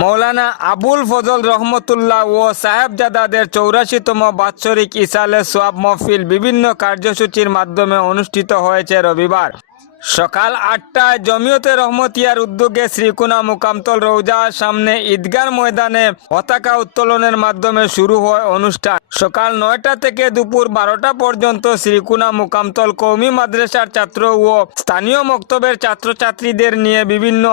মৌলানা আবুল ফজল রহমতুল্লাহ ও সাহেবজাদাদের 84তম বাৎসরিক ইসালে সোয়াব মহফিল বিভিন্ন কার্যসূচির মাধ্যমে অনুষ্ঠিত হয়েছে রবিবার সকাল 8টায় জমিয়তে রহমতিয়ার উদ্যোগে শ্রীকুনা মুকামতল রৌজার সামনে ঈদগাহ ময়দানে পতাকা উত্তোলনের মাধ্যমে শুরু হয় অনুষ্ঠান। সকাল 9টা থেকে দুপুর 12টা পর্যন্ত শ্রীকুনা মুকামতল কওমি মাদ্রাসার ছাত্র ও স্থানীয় মক্তবের ছাত্রছাত্রীদের নিয়ে বিভিন্ন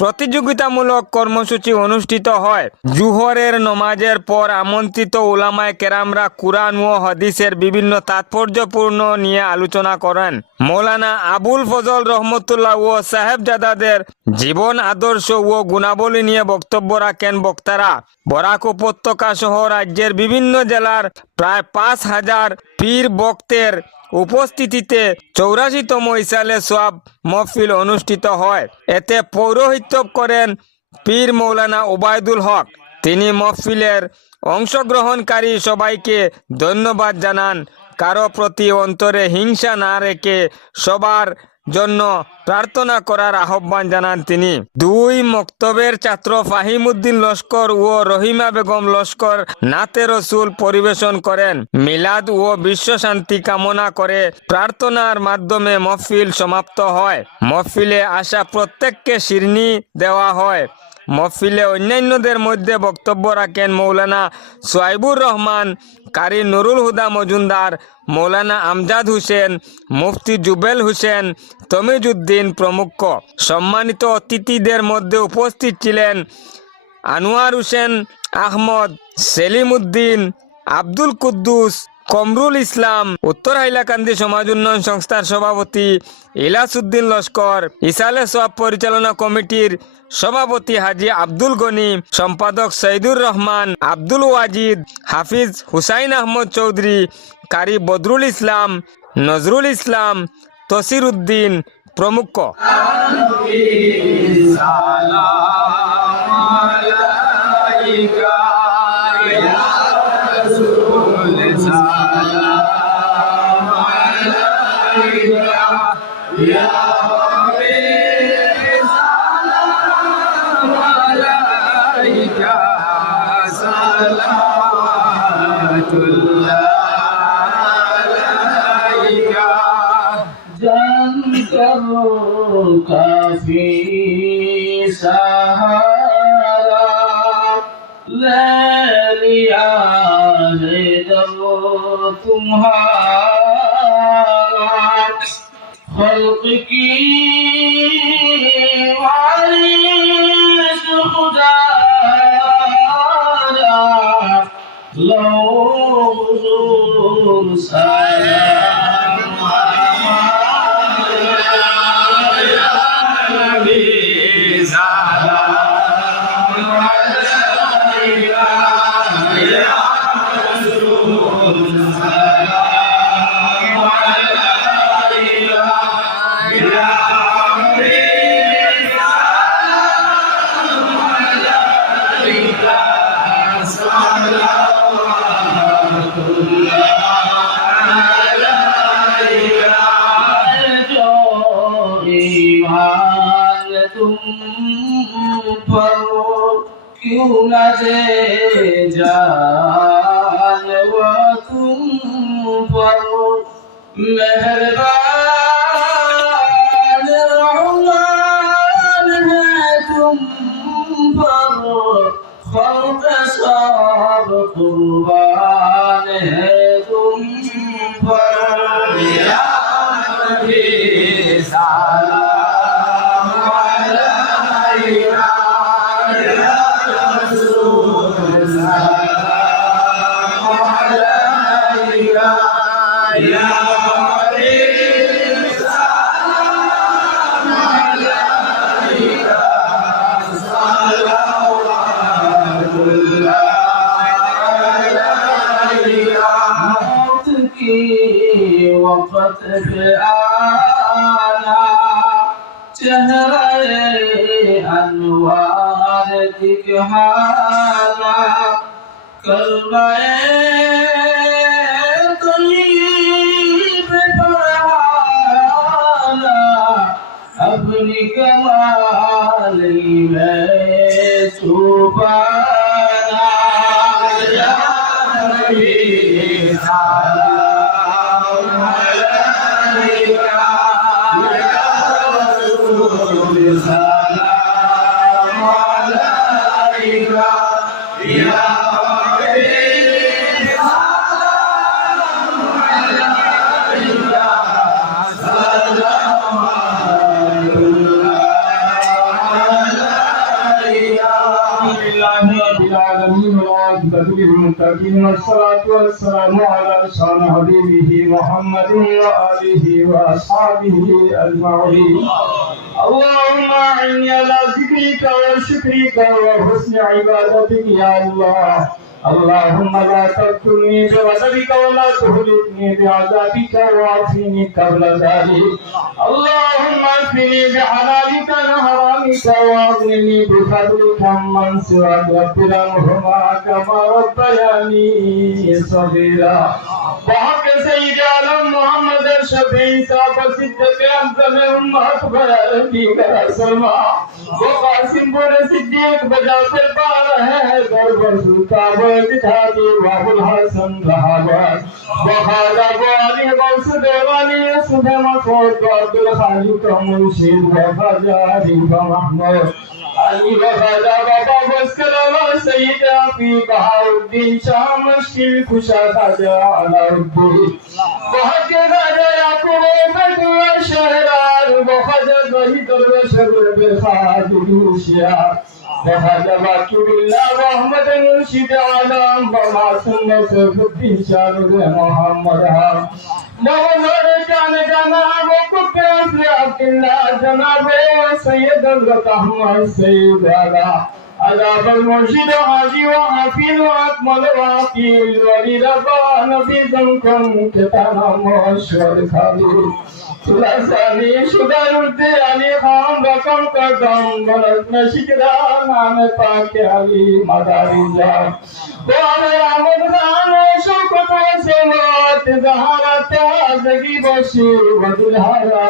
প্রতিযোগিতামূলক কর্মসূচি অনুষ্ঠিত হয়। জুহরের নমাজের পর আমন্ত্রিত উলামায়ে কেরামরা কুরআন ও হাদিসের বিভিন্ন তাৎপর্যপূর্ণ নিয়ে আলোচনা করেন। মৌলানা আবুল ফজল রহমতুল্লাহ ও সাহেবজাদাদের জীবন আদর্শ ও গুণাবলী নিয়ে বক্তব্য রাখেন বক্তারা। বরাক উপত্যকা সহ রাজ্যের বিভিন্ন জেলার প্রায় 5,000 পীর বক্তের উপস্থিতিতে 84তম ইসালে সোয়াব মহফিল অনুষ্ঠিত হয়। এতে পৌরোহিত্য করেন পীর মৌলানা ওবায়দুল হক। তিনি মহফিলের অংশগ্রহণকারী সবাইকে ধন্যবাদ জানান। কারো প্রতি অন্তরে হিংসা না রেখে সবার জন্য প্রার্থনা করার আহ্বান জানান তিনি। দুই মক্তবের ছাত্র ফাহিমউদ্দিন লস্কর ও রহিমা বেগম লস্কর নাতে রসুল পরিবেশন করেন। মিলাদ ও বিশ্ব শান্তি কামনা করে প্রার্থনার মাধ্যমে মহফিল সমাপ্ত হয়। মহফিলে আসা প্রত্যেককে শিরনি দেওয়া হয়। মহফিলে অন্যান্যদের মধ্যে বক্তব্য রাখেন মৌলানা সোয়াইবুর রহমান, কারি নুরুল হুদা মজুমদার, মৌলানা আমজাদ হোসেন, মুফতি জুবেল হোসেন, তমিজউদ্দিন প্রমুখ। সম্মানিত অতিথিদের মধ্যে উপস্থিত ছিলেন আনোয়ার হোসেন আহমদ, সেলিম উদ্দিন, আব্দুল কুদ্দুস, কমরুল ইসলাম, উত্তর হাইলাকান্দি সমাজ উন্নয়ন সংস্থার সভাপতি ইলাসউদ্দিন লস্কর, ইসালে সোয়াব পরিচালনা কমিটির সভাপতি হাজি আব্দুল গনি, সম্পাদক সৈয়দুর রহমান, আব্দুল ওয়াজিদ, হাফিজ হুসাইন আহমদ চৌধুরী, কারি বদরুল ইসলাম, নজরুল ইসলাম, তসির উদ্দিন প্রমুখ। काफी सहारा ले लिया है जब तुम्हारा खल्क की वारिस खुदा लो हुजूर क्यों न दे जान वो तुम पर मेहरबान रहमान है तुम पर खल्क सब कुर्बान है तुम पर या नबी सलाम अलैका वक़्त पे आना चेहरे अनवार दिखाना कलमाए तय्यब पढ़ाना अपनी कमाली में ربنا يا نبي سلام عليك يا رسول سلام عليك يا حبيب سلام عليك سلام لله رب العالمين والعاقبة للمتقين والصلاة والسلام على شان حبيبه محمد وآله وأصحابه أجمعين. اللهم أعني على ذكرك وشكرك وحسن عبادتك يا الله. اللهم لا تقتلني بغضبك ولا تهلكني بعذابك واعفني قبل ذلك. اللهم اكفني بحلالك عن حرامك واغنني بفضلك عمن سواك رب ارحمهما كما ربياني صغيرا. بحق سيد عالم محمد الشفيع صاحب الصدق انزل امهات بيانك سلمى وقاسم بن صديق بجاء البار ہے درب سلطان بتادي وابو الحسن رهابان وخالد علي غوث دیوانی صبح مسعود عبد الخالق منشید وخواجہ عارف محمود علی وخواجہ بابا بسکرم سید عفی بہاؤدین شاہ مشکل خوشا خواجہ علاؤدین وحق خواجہ یعقوب مردو شہرار وخواجہ زہید البشر بخادر شیار وخواجہ باقی باللہ محمد مرشد عالم ومعصوم نصف الدین شاہ محمد محمد جان جناب وقت اصل عبداللہ جناب سید حضرت احمد سید عذاب المرشد حاجی وحفیظ واکمل واقیل ولی ربا نفیزم کن کتانا مشور خالد سلاسانی شدر اردے علی خان رقم قدم بلد نشکرہ نام پاک علی مداری جان بوار احمد خان و شوکت و سمات زہارت آزگی بشیر و دلہارا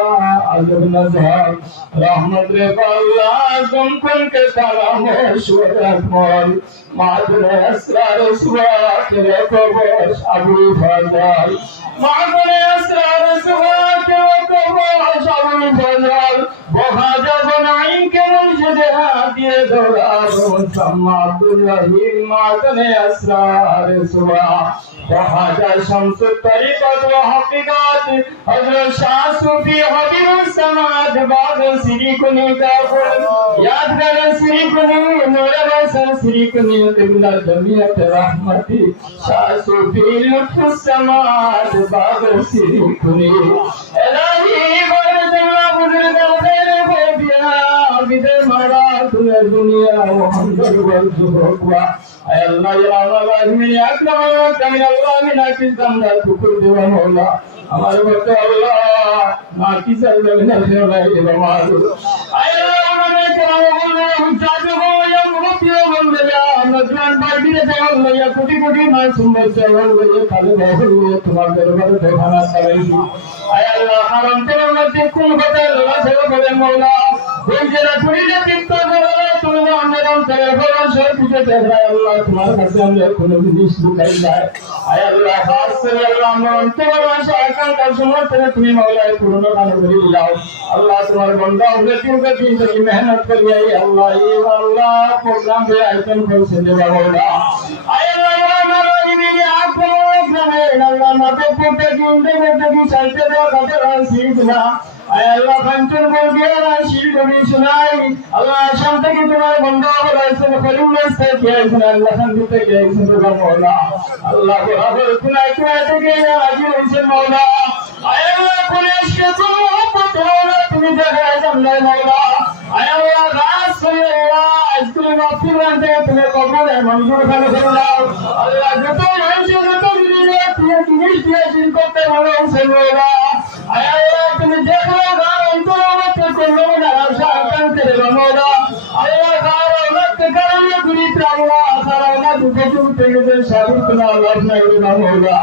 عذب نظر رحمت رب اللہ تم کن کے تارا مشور اکمال معدن اسرار سواک رکو بش ابو فضل معدن اسرار سواک رکو بش ابو فضل وخواجہ بنائیں کے مرشد ہادی دولار مسمى عبد الرحيم معدن اسرار سواک وخواجہ شمس الطریقت و حقیقات حضرت شاہ صوفی حبیب السماد بعد سری کنی کافر یاد کر سری کنی نور رسل سری کنی قبلہ جمعیت رحمتی شاہ صوفی لطف السماد بعد سری کنی الہی برجنہ بزرگ خیر خوبیہ عبد مرا دنیا محمد والزہقوا اے اللہ یا مولا من اکرم کمن اللہ من اکرم لا تکرد و مولا ہمارے بچے اللہ ناکی صلی اللہ علیہ وسلم اے اللہ ہمیں کرام اللہ حجاج ہو یا مربی ہو بندیا نجوان بارڈی رہتے ہو اللہ یا کٹی کٹی معصوم بچے ہو اللہ یہ خالی بہر ہوئے تمہارے دربار دیکھانا کریں گی اے اللہ حرم تیرے مجھے کن بطے اللہ سے بڑے مولا جرا تھوڑی دیر تم تو تم نے ہمیں تیرے بڑا شر پیچھے دیکھ رہا ہے اللہ تمہارے پاس ہم نے کھولے بھی نیش دکھائی جائے اے اللہ خاص سے اللہ ہم تمہارا شاکر کا شمار تیرے تمہیں مولا ہے کرونا کا نبی اللہ اللہ تمہارے بندہ اگلتیوں کے دین سے محنت کر گئی اللہ یہ اللہ پروگرام پہ آئیتن کھول سے دیوا مولا اے اللہ یا مولا یہ آپ کو اللہ ماتے پوٹے دین دے گی چلتے دے خطر سیدنا اے اللہ پنچن بول گیا راشید کبھی سنائی اللہ شام تک تمہارے بندہ اور ایسے خلیم سے کیا اس نے اللہ خان دیتے کیا اس نے کا مولا اللہ کو حضر کنائی تے کہ آج اسے مولا اے اللہ قریش کے تو محبت ہونا تمہیں جگہ جملہ مولا اے اللہ راس صلی اللہ اس کے معافی مانتے ہیں تمہیں قبول ہے منظور خان اللہ اللہ جو تو ہنشی جو تو ملی ہے تمہیں دیا جن کو تے مولا سے مولا اے اللہ تمہیں دیکھ رہا ان کو وقت کو لوگ نراشا کر تیرے مولا اللہ خارا وقت کرنے گری تراوا خارا وقت کو جو تیرے شاہد کنا اللہ نے مولا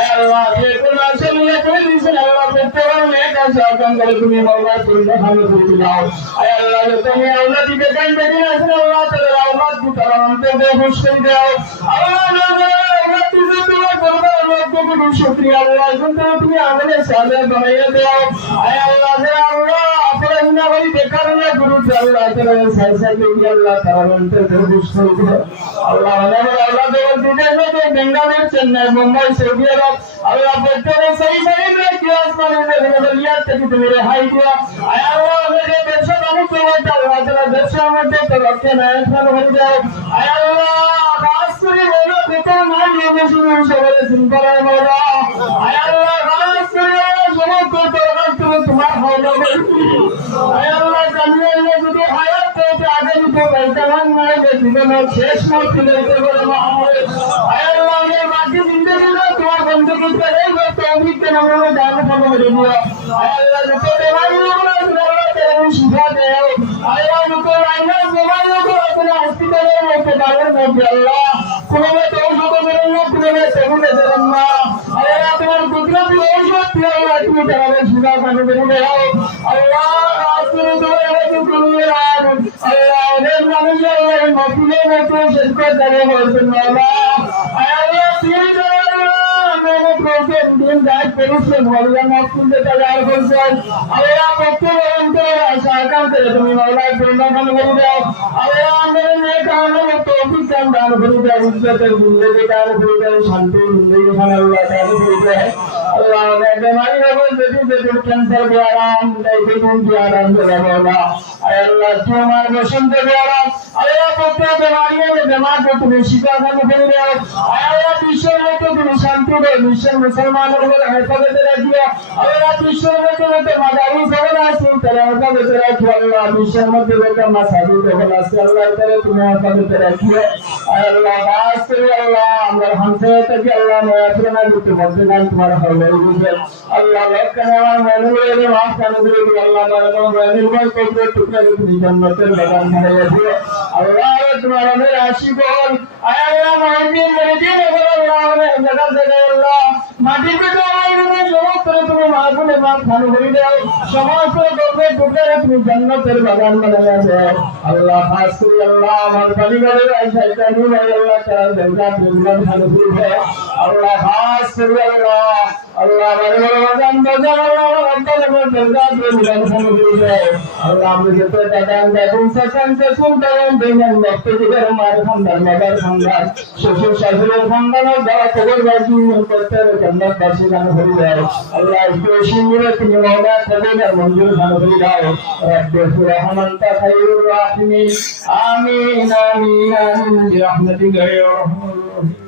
আয় আল্লাহ যে কোন আসলে করে দিয়েছেন আল্লাহ প্রত্যেক নেক আশাকান করে তুমি মাওলা তুমি ভালো করে দাও আয় আল্লাহ তুমি আল্লাহ দিকে কান বেদিন আছেন আল্লাহ তাআলা আল্লাহ দি তারা অন্তরে খুশ করে দাও আল্লাহ আল্লাহ তুমি তোমার দরবার আল্লাহ তুমি শুকরিয়া আল্লাহ তুমি আমাদের সাথে বানাইয়া দাও আয় আল্লাহ আল্লাহ আপনারা বলি বেকার না গুরু আল্লাহ তাআলা সাইসা দিয়ে আল্লাহ তাআলা অন্তরে খুশ করে দাও আল্লাহ আল্লাহ দেওয়ার দিনে যে বেঙ্গালুরু চেন্নাই মুম্বাই সৌদি আরব আল্লাহ প্রত্যেক সহি সহি রেখে আসমানের বলিয়া থেকে তুমি রেহাই দিও আয় আল্লাহ আমাদের ব্যবসা বাণিজ্য মধ্যে আল্লাহ তাআলা ব্যবসা মধ্যে তো রক্ষে না হয়ে যাও আয় আল্লাহ খাস করে বলো বেকার না নিয়ে শুরু সবাই চিন্তার মাওলা আয় আল্লাহ খাস করে সমস্ত দরবার তুমি তোমার হাওলা আয় আল্লাহ জানিয়ে যদি হায়াত পেতে আগে যদি বেলতামান নাই যে জীবনের শেষ মুহূর্তে দেখতে বলে মহামারী আয় আল্লাহ আমাদের বাকি জিন্দগি তোমার বন্ধুকে করে তৌফিক দেন আমরা দান করব দিও আয় আল্লাহ যত দেওয়াই আমরা আল্লাহ তেরে শিফা দেও আয় আল্লাহ যত আইনা মোবাইল করে আপনি হসপিটালে মধ্যে দাঁড়ার মধ্যে আল্লাহ কোনভাবে ঔষধ করেন না কোনভাবে সেগুলো দেন না আয় আল্লাহ তোমার কুদরতি ঔষধ দিয়ে আল্লাহ তুমি তাদের শিফা করে দেও আল্লাহ রাসূল তোমার তুমি আল্লাহ ওদের মানুষ আল্লাহ মফিলে মতো শেষ করে দেবে বলছেন আল্লাহ আয় আল্লাহ তুমি মেনে প্রসেস দিন গাইড করেছেন আল্লাহ মফিলে তারা বলছেন আল্লাহ প্রত্যেক সরকার থেকে তুমি আল্লাহ পূর্ণাঙ্গ করে দাও আল্লাহ আমাদের নেক আমল তৌফিক দান করে দাও ইজ্জতের জিন্দেগি দান করে দাও শান্তির জিন্দেগি দান আল্লাহ দান করে দাও আল্লাহ আমাদের বেমারি হবে যদি ক্যান্সার দিয়ে আরাম ডায়াবেটিস দিয়ে আরাম করে বাবা আয় আল্লাহ তোমার বসন্ত দিয়ে আরাম আল্লাহ প্রত্যেক বেমার তুমি শিফা দান করে দাও আয় আল্লাহ বিশ্বের মধ্যে তুমি শান্তি দাও বিশ্বের মুসলমানের উপর হেফাজতে রাখিও আল্লাহ বিশ্বের মধ্যে মাদারি সবাই আছে তারা হেফাজতে রাখিও আল্লাহ বিশ্বের মধ্যে মাসাজি যখন আছে আল্লাহ তাআলা তুমি হেফাজতে রাখিও আয় আল্লাহ বাস করে আল্লাহ আমরা হামসে থেকে আল্লাহ নয়াফরনা দিতে বলতে গান তোমার হলে বুঝে আল্লাহ লক্ষণে আমার মনে মাফ করে দিও আল্লাহ আমার নির্মল করে টুকরা তুমি জান্নাতের বাগান বানিয়ে দিও আল্লাহ তোমার আমাদের আশীর্বাদ আয় আল্লাহ মহিদিন মহিদিন আল্লাহ জায়গা জায়গা আল্লাহ মাটি পেটে আমাদের সমস্ত তুমি মাগুনে মাফ খান করে দাও সমস্ত গর্বে টুকরা তুমি জান্নাতের বাগান বানিয়ে দাও আল্লাহ খাস করে আল্লাহ আমার পরিবারের শয়তানি আল্লাহ তাআলা জায়গা পরিবার ভালো করে দাও আল্লাহ খাস করে আল্লাহ আল্লাহ বাগান বাজার আল্লাহ রব্বুল জায়গা পরিবার ভালো করে দাও আল্লাহ আমরা যত দাদান দাদুন সাসানতে সুলতান বেমান বক্তদের মার খানদার মাদার খানদার শ্বশুর শাশুড়ির খানদার যারা কবর বাজি করতে জান্নাত বাসী গান হয়ে দাও আল্লাহ ইসমিরে তুমি মাওলা কবর মঞ্জুর গান হয়ে দাও রব্বুর রহমান তা খায়রুর রাহিমিন আমিন আমিন আমিন বিরহমাতিকা ইয়া রাহমানুর রহিম